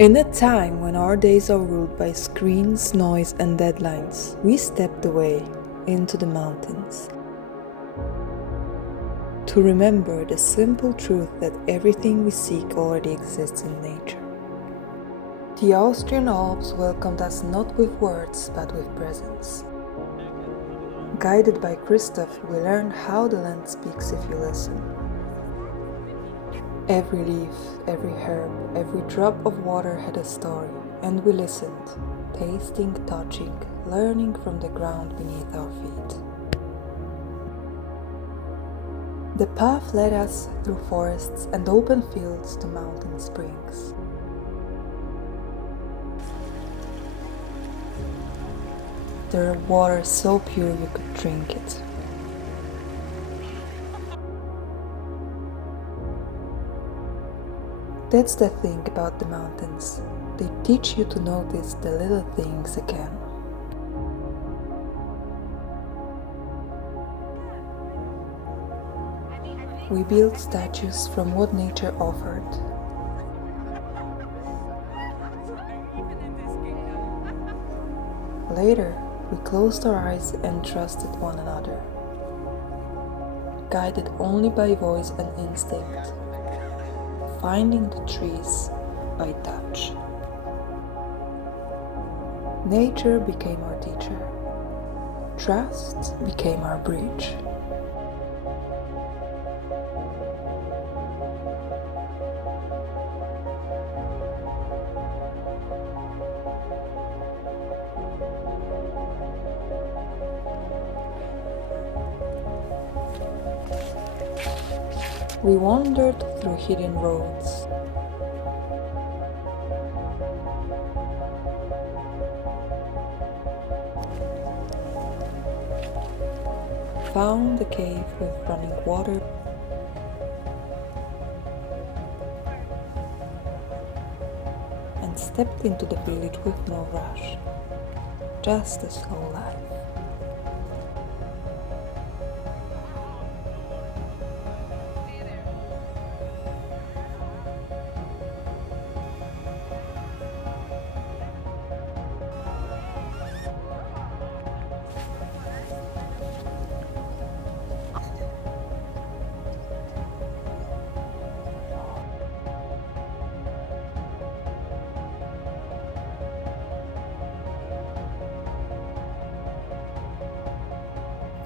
In a time when our days are ruled by screens, noise and deadlines, we stepped away into the mountains to remember the simple truth that everything we seek already exists in nature. The Austrian Alps welcomed us not with words but with presence. Guided by Christoph, we learned how the land speaks if you listen. Every leaf, every herb, every drop of water had a story, and we listened, tasting, touching, learning from the ground beneath our feet. The path led us through forests and open fields to mountain springs. There was water so pure you could drink it. That's the thing about the mountains. They teach you to notice the little things again. We built statues from what nature offered. Later, we closed our eyes and trusted one another, guided only by voice and instinct, finding the trees by touch. Nature became our teacher. Trust became our bridge. We wandered through hidden roads. Found a cave with running water. And stepped into the village with no rush. Just a slow life.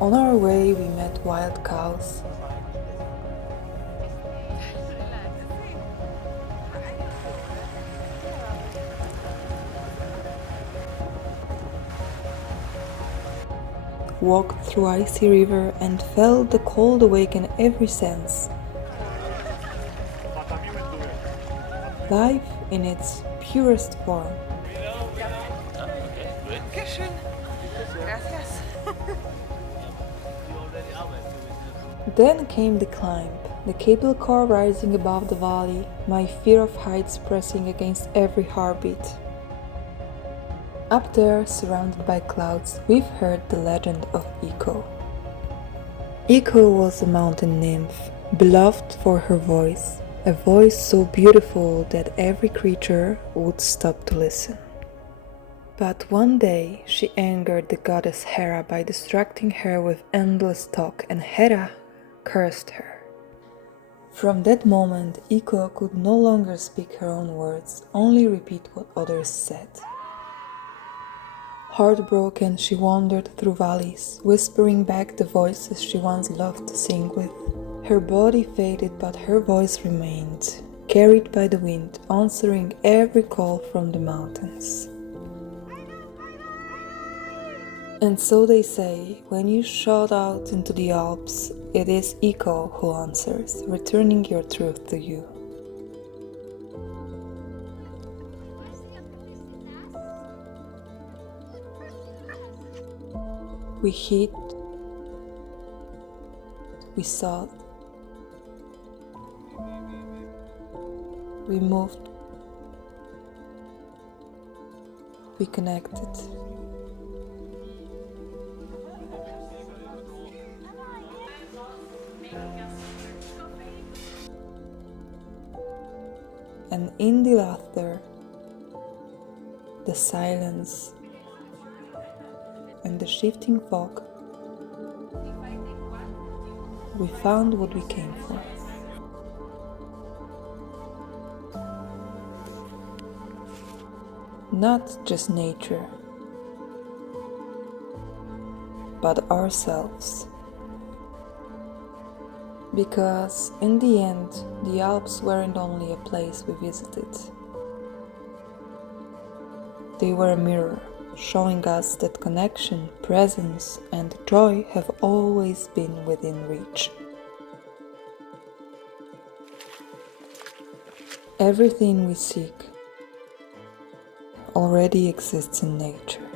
On our way, we met wild cows. Walked through icy river and felt the cold awaken every sense. Life in its purest form. Then came the climb, the cable car rising above the valley, my fear of heights pressing against every heartbeat. Up there, surrounded by clouds, we've heard the legend of Echo. Echo was a mountain nymph, beloved for her voice, a voice so beautiful that every creature would stop to listen. But one day she angered the goddess Hera by distracting her with endless talk, and Hera cursed her. From that moment, Echo could no longer speak her own words, only repeat what others said. Heartbroken, she wandered through valleys, whispering back the voices she once loved to sing with. Her body faded, but her voice remained, carried by the wind, answering every call from the mountains. And so they say, when you shout out into the Alps, it is Echo who answers, returning your truth to you. We hid, we sought, we moved, we connected. And in the laughter, the silence, and the shifting fog, we found what we came for. Not just nature, but ourselves. Because in the end, the Alps weren't only a place we visited. They were a mirror, showing us that connection, presence, and joy have always been within reach. Everything we seek already exists in nature.